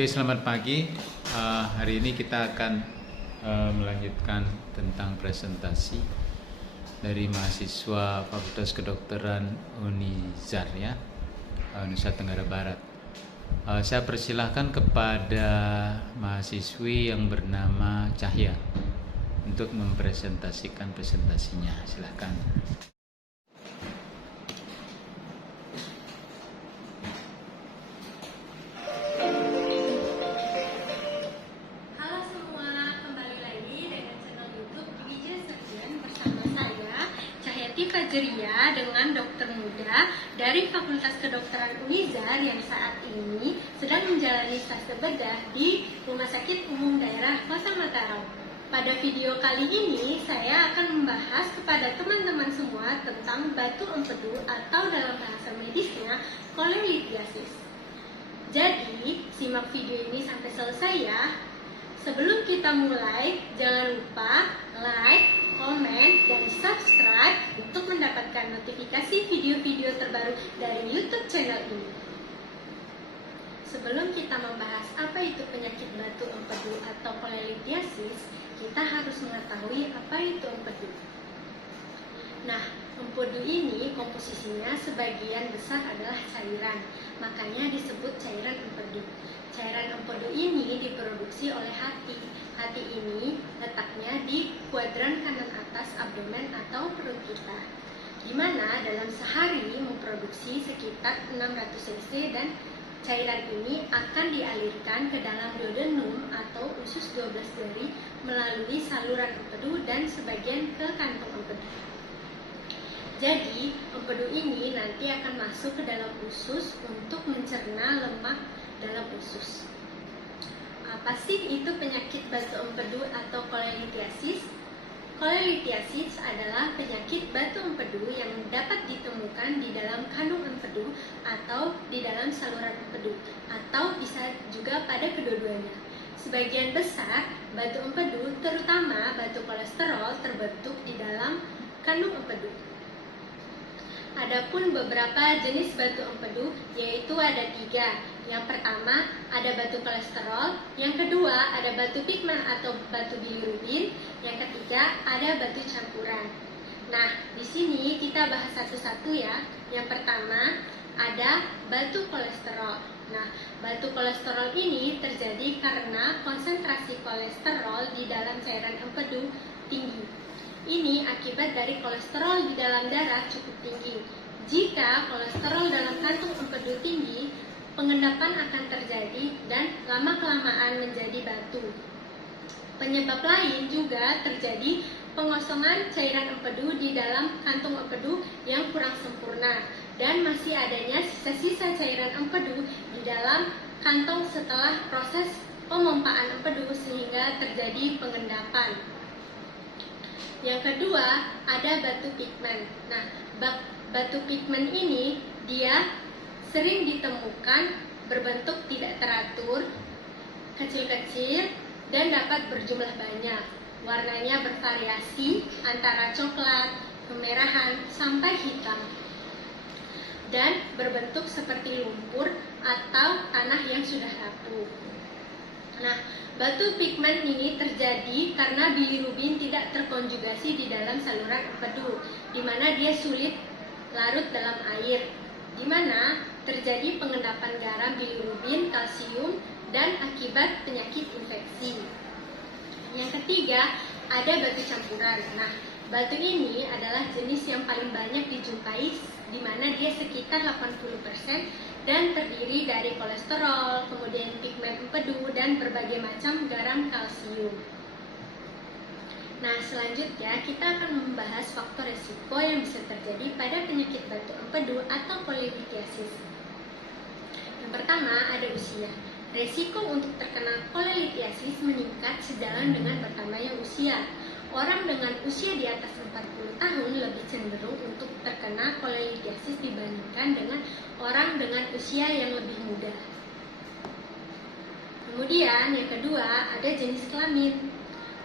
Oke, selamat pagi. Hari ini kita akan melanjutkan tentang presentasi dari mahasiswa Fakultas Kedokteran Unizar ya, Nusa Tenggara Barat. Saya persilahkan kepada mahasiswi yang bernama Cahya untuk mempresentasikan presentasinya. Silahkan. Fajria dengan dokter muda dari Fakultas Kedokteran Unizar yang saat ini sedang menjalani stase bedah di Rumah Sakit Umum Daerah Kota Mataram. Pada video kali ini saya akan membahas kepada teman-teman semua tentang batu empedu atau dalam bahasa medisnya cholelithiasis. Jadi simak video ini sampai selesai ya. Sebelum kita mulai, jangan lupa like, komen, dan subscribe untuk mendapatkan notifikasi video-video terbaru dari YouTube channel ini. Sebelum kita membahas apa itu penyakit batu empedu atau cholelithiasis, kita harus mengetahui apa itu empedu. Nah, empedu ini komposisinya sebagian besar adalah cairan, makanya disebut cairan empedu. Cairan empedu ini diproduksi oleh hati. Hati ini letaknya di kuadran kanan atas abdomen atau perut kita, di mana dalam sehari memproduksi sekitar 600 cc dan cairan ini akan dialirkan ke dalam duodenum atau usus 12 jari melalui saluran empedu dan sebagian ke kantong empedu. Jadi, empedu ini nanti akan masuk ke dalam usus untuk mencerna lemak dalam usus. Apa sih itu penyakit batu empedu atau cholelithiasis? Cholelithiasis adalah penyakit batu empedu yang dapat ditemukan di dalam kandung empedu atau di dalam saluran empedu, atau bisa juga pada kedua-duanya. Sebagian besar batu empedu, terutama batu kolesterol, terbentuk di dalam kandung empedu. Adapun beberapa jenis batu empedu, yaitu ada 3. Yang pertama ada batu kolesterol, yang kedua ada batu pigmen atau batu bilirubin, yang ketiga ada batu campuran. Nah, di sini kita bahas satu-satu ya. Yang pertama ada batu kolesterol. Nah, batu kolesterol ini terjadi karena konsentrasi kolesterol di dalam cairan empedu tinggi. Ini akibat dari kolesterol di dalam darah cukup tinggi. Jika kolesterol dalam kantung empedu tinggi, pengendapan akan terjadi dan lama-kelamaan menjadi batu. Penyebab lain juga terjadi pengosongan cairan empedu di dalam kantung empedu yang kurang sempurna dan masih adanya sisa-sisa cairan empedu di dalam kantong setelah proses pemompaan empedu sehingga terjadi pengendapan. Yang kedua, ada batu pigmen. Nah, batu pigmen ini dia sering ditemukan berbentuk tidak teratur, kecil-kecil, dan dapat berjumlah banyak. Warnanya bervariasi antara coklat, kemerahan, sampai hitam. Dan berbentuk seperti lumpur atau tanah yang sudah rapuh. Nah, batu pigmen ini terjadi karena bilirubin tidak terkonjugasi di dalam saluran empedu, di mana dia sulit larut dalam air, di mana terjadi pengendapan garam, bilirubin, kalsium, dan akibat penyakit infeksi. Yang ketiga, ada batu campuran. Nah, batu ini adalah jenis yang paling banyak dijumpai, di mana dia sekitar 80% dan terdiri dari kolesterol, kemudian pigmen empedu, dan berbagai macam garam kalsium. Nah, selanjutnya kita akan membahas faktor resiko yang bisa terjadi pada penyakit batu empedu atau cholelithiasis. Yang pertama ada usia. Resiko untuk terkena cholelithiasis meningkat sejalan dengan bertambahnya usia. Orang dengan usia di atas 40 tahun lebih cenderung untuk terkena cholelithiasis dibandingkan dengan orang dengan usia yang lebih muda. Kemudian yang kedua ada jenis kelamin.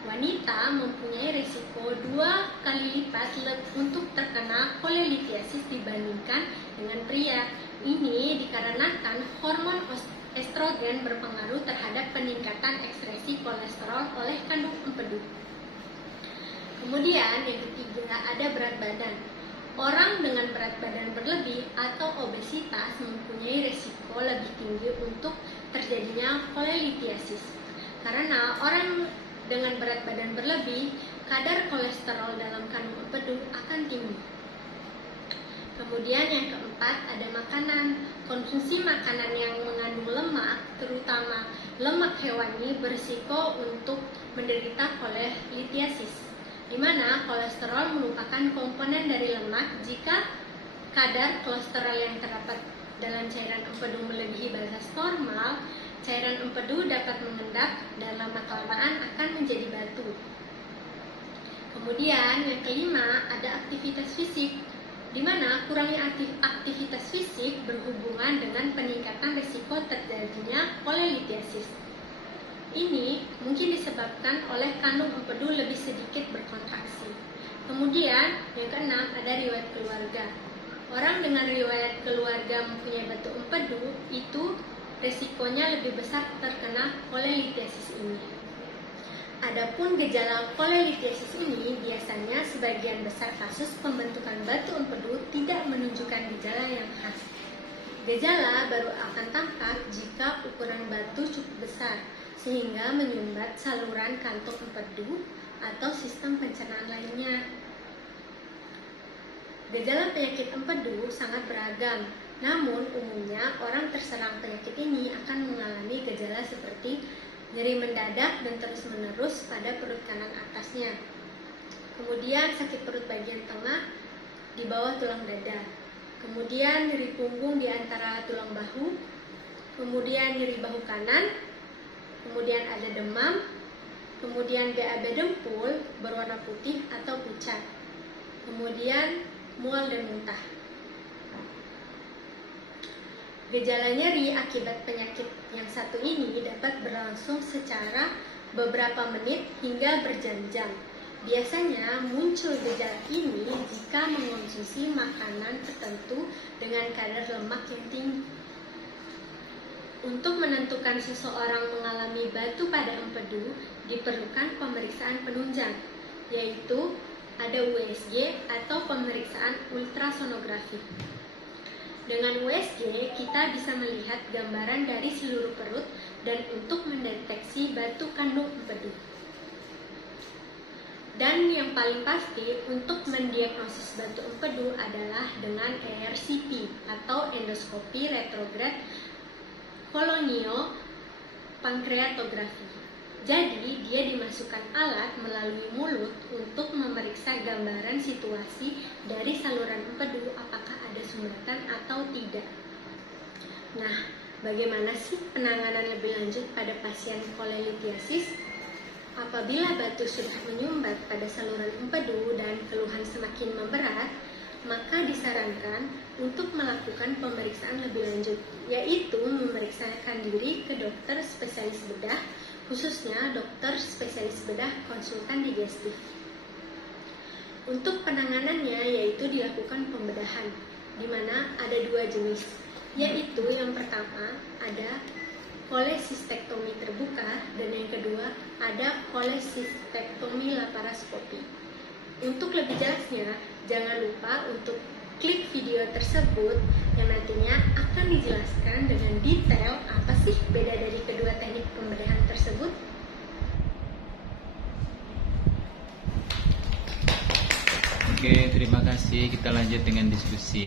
Wanita mempunyai risiko 2 kali lipat untuk terkena cholelithiasis dibandingkan dengan pria. Ini dikarenakan hormon estrogen berpengaruh terhadap peningkatan ekskresi kolesterol oleh kandung empedu. Kemudian yang ketiga ada berat badan. Orang dengan berat badan berlebih atau obesitas mempunyai resiko lebih tinggi untuk terjadinya kolelitiasis. Karena orang dengan berat badan berlebih, kadar kolesterol dalam kandung empedu akan tinggi. Kemudian yang keempat ada makanan. Konsumsi makanan yang mengandung lemak, terutama lemak hewani, berisiko untuk menderita kolelitiasis, di mana kolesterol merupakan komponen dari lemak. Jika kadar kolesterol yang terdapat dalam cairan empedu melebihi batas normal, cairan empedu dapat mengendap dan lama-kelamaan akan menjadi batu. Kemudian yang kelima ada aktivitas fisik, di mana kurangnya aktivitas fisik berhubungan dengan peningkatan risiko terjadinya kolelitiasis. Ini mungkin disebabkan oleh kandung empedu lebih sedikit berkontraksi. Kemudian yang keenam ada riwayat keluarga. Orang dengan riwayat keluarga mempunyai batu empedu itu resikonya lebih besar terkena kolelitiasis ini. Adapun gejala kolelitiasis ini biasanya sebagian besar kasus pembentukan batu empedu tidak menunjukkan gejala yang khas. Gejala baru akan tampak jika ukuran batu cukup besar sehingga menyumbat saluran kantong empedu atau sistem pencernaan lainnya. Gejala penyakit empedu sangat beragam, namun umumnya orang terserang penyakit ini akan mengalami gejala seperti nyeri mendadak dan terus-menerus pada perut kanan atasnya. Kemudian sakit perut bagian tengah di bawah tulang dada. Kemudian nyeri punggung di antara tulang bahu. Kemudian nyeri bahu kanan. Kemudian ada demam. Kemudian BAB dempul berwarna putih atau pucat. Kemudian mual dan muntah. Gejala nyeri akibat penyakit yang satu ini dapat berlangsung secara beberapa menit hingga berjam-jam. Biasanya muncul gejala ini jika mengonsumsi makanan tertentu dengan kadar lemak yang tinggi. Untuk menentukan seseorang mengalami batu pada empedu, diperlukan pemeriksaan penunjang, yaitu ada USG atau pemeriksaan ultrasonografi. Dengan USG, kita bisa melihat gambaran dari seluruh perut dan untuk mendeteksi batu kandung empedu. Dan yang paling pasti untuk mendiagnosis batu empedu adalah dengan ERCP atau endoskopi retrograd coloniopankreatografi. Jadi, dia dimasukkan alat melalui mulut untuk memeriksa gambaran situasi dari saluran empedu apakah ada sumbatan atau tidak. Nah, bagaimana sih penanganan lebih lanjut pada pasien kolelitiasis? Apabila batu sudah menyumbat pada saluran empedu dan keluhan semakin memberat, maka disarankan untuk melakukan pemeriksaan lebih lanjut, yaitu memeriksakan diri ke dokter spesialis bedah, khususnya dokter spesialis bedah konsultan digestif. Untuk penanganannya yaitu dilakukan pembedahan, di mana ada dua jenis, yaitu yang pertama ada kolesistektomi terbuka dan yang kedua ada kolesistektomi laparoskopi. Untuk lebih jelasnya, jangan lupa untuk klik video tersebut yang nantinya akan dijelaskan dengan detail apa sih beda dari kedua teknik pembedahan tersebut. Oke, terima kasih. Kita lanjut dengan diskusi.